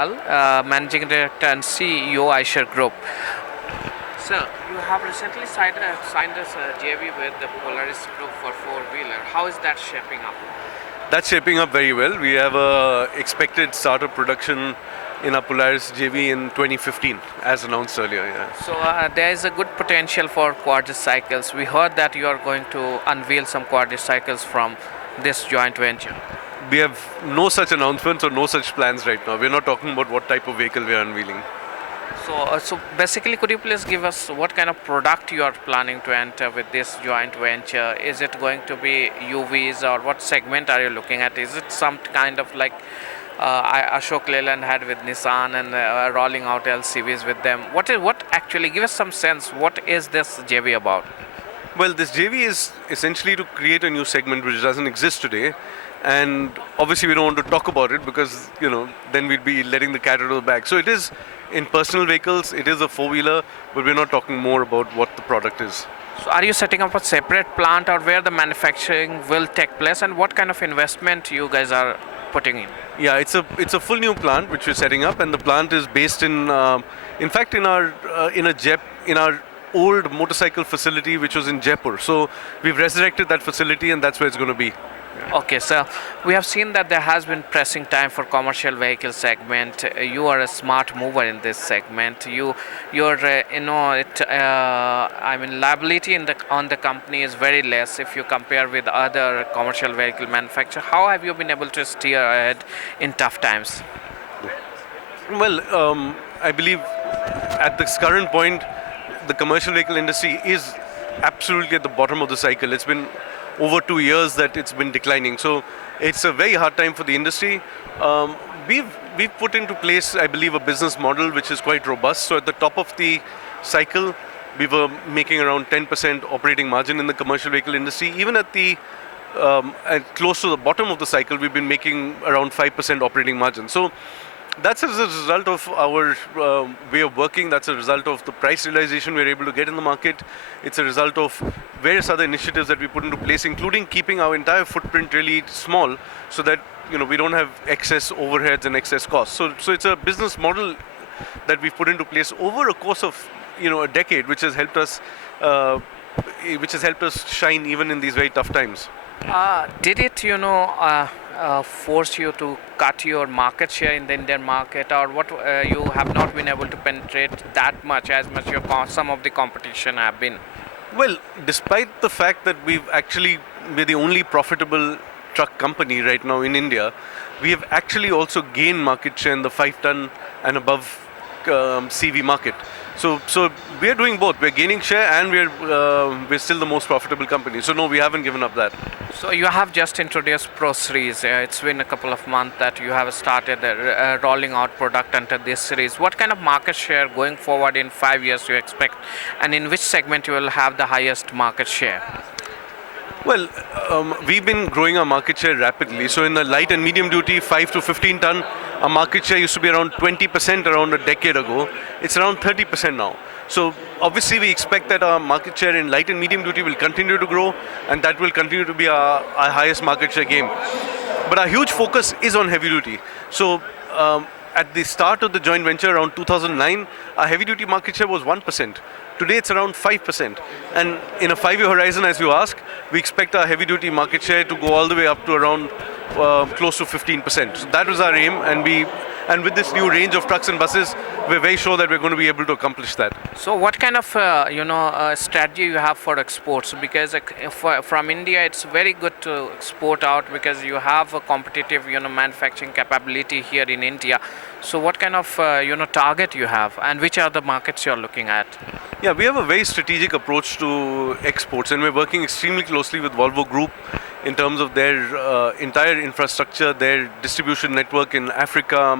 Lal, Managing Director and CEO Eicher Group. Sir, you have recently signed a JV with the Polaris Group for four-wheeler. How is that shaping up? That's shaping up very well. We have a expected start of production in our Polaris JV in 2015, as announced earlier. Yeah. So there is a good potential for quadricycles. We heard that you are going to unveil some quadricycles from this joint venture. We have no such announcements or no such plans right now. We're not talking about what type of vehicle we are unveiling. So basically, could you please give us what kind of product you are planning to enter with this joint venture? Is it going to be UVs, or what segment are you looking at? Is it some kind of like Ashok Leyland had with Nissan and rolling out LCVs with them? What actually, give us some sense, what is this JV about? Well, this JV is essentially to create a new segment which doesn't exist today. And obviously we don't want to talk about it because, then we'd be letting the cat out of the bag. So it is in personal vehicles, it is a four-wheeler, but we're not talking more about what the product is. So are you setting up a separate plant, or where the manufacturing will take place, and what kind of investment you guys are putting in? Yeah, it's a full new plant which we're setting up, and the plant is based in fact, in our old motorcycle facility which was in Jaipur. So we've resurrected that facility, and that's where it's going to be. Okay, so we have seen that there has been pressing time for commercial vehicle segment. You are a smart mover in this segment. Liability on the company is very less if you compare with other commercial vehicle manufacturers. How have you been able to steer ahead in tough times? Well, I believe at this current point, the commercial vehicle industry is absolutely at the bottom of the cycle. It's been over 2 years that it's been declining. So it's a very hard time for the industry. We've put into place, I believe, a business model which is quite robust. So at the top of the cycle, we were making around 10% operating margin in the commercial vehicle industry. Even at close to the bottom of the cycle, we've been making around 5% operating margin. So that's as a result of our way of working. That's a result of the price realization we're able to get in the market. It's a result of various other initiatives that we put into place, including keeping our entire footprint really small so that we don't have excess overheads and excess costs. So it's a business model that we've put into place over a course of a decade, which has helped us shine even in these very tough times. Did it force you to cut your market share in the Indian market, or what? You have not been able to penetrate that much as much some of the competition have been? Well, despite the fact that we're the only profitable truck company right now in India, we have actually also gained market share in the 5-ton and above CV market. So we are doing both. We're gaining share, and we're still the most profitable company. So no, we haven't given up that. So you have just introduced Pro Series. It's been a couple of months that you have started rolling out product under this series. What kind of market share going forward in 5 years you expect, and in which segment you will have the highest market share? Well, we've been growing our market share rapidly. So in the light and medium duty 5 to 15 ton, our market share used to be around 20% around a decade ago. It's around 30% now. So obviously we expect that our market share in light and medium duty will continue to grow, and that will continue to be our highest market share game. But our huge focus is on heavy duty. So at the start of the joint venture around 2009, our heavy duty market share was 1%. Today it's around 5%. And in a 5-year horizon, as you ask, we expect our heavy duty market share to go all the way up to around close to 15%. So that was our aim, and with this new range of trucks and buses, we're very sure that we're going to be able to accomplish that. So what kind of strategy you have for exports? Because from India, it's very good to export out because you have a competitive manufacturing capability here in India. So what kind of target you have, and which are the markets you're looking at? Yeah, we have a very strategic approach to exports, and we're working extremely closely with Volvo Group in terms of their entire infrastructure, their distribution network in Africa,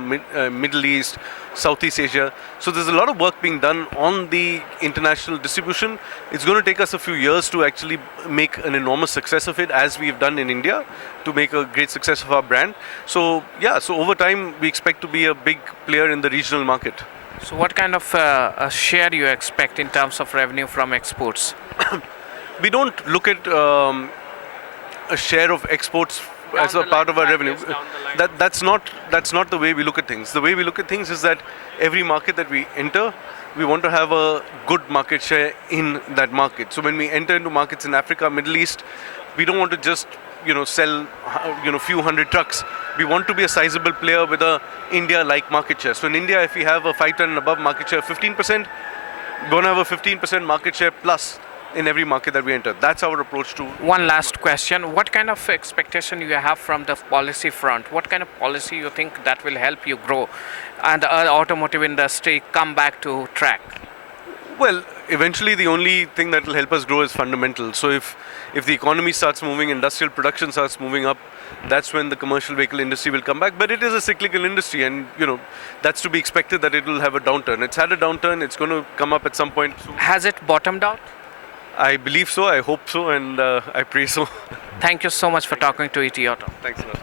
Middle East, Southeast Asia. So there's a lot of work being done on the international distribution. It's going to take us a few years to actually make an enormous success of it, as we've done in India, to make a great success of our brand. So over time we expect to be a big player in the regional market. So what kind of share you expect in terms of revenue from exports? We don't look at a share of exports as a part of our revenue. That's not the way we look at things. The way we look at things is that every market that we enter, we want to have a good market share in that market. So when we enter into markets in Africa, Middle East, we don't want to just sell few hundred trucks. We want to be a sizable player with a India-like market share. So in India, if we have a 5 ton and above market share of 15%, we're going to have a 15% market share plus in every market that we enter. That's our approach to. One last question. What kind of expectation you have from the policy front? What kind of policy you think that will help you grow and the automotive industry come back to track? Well, eventually the only thing that will help us grow is fundamental. So if the economy starts moving, industrial production starts moving up, that's when the commercial vehicle industry will come back. But it is a cyclical industry, and that's to be expected that it will have a downturn. It's had a downturn. It's going to come up at some point soon. Has it bottomed out? I believe so. I hope so, and I pray so. Thank you so much for talking to ETAuto. Thanks a lot.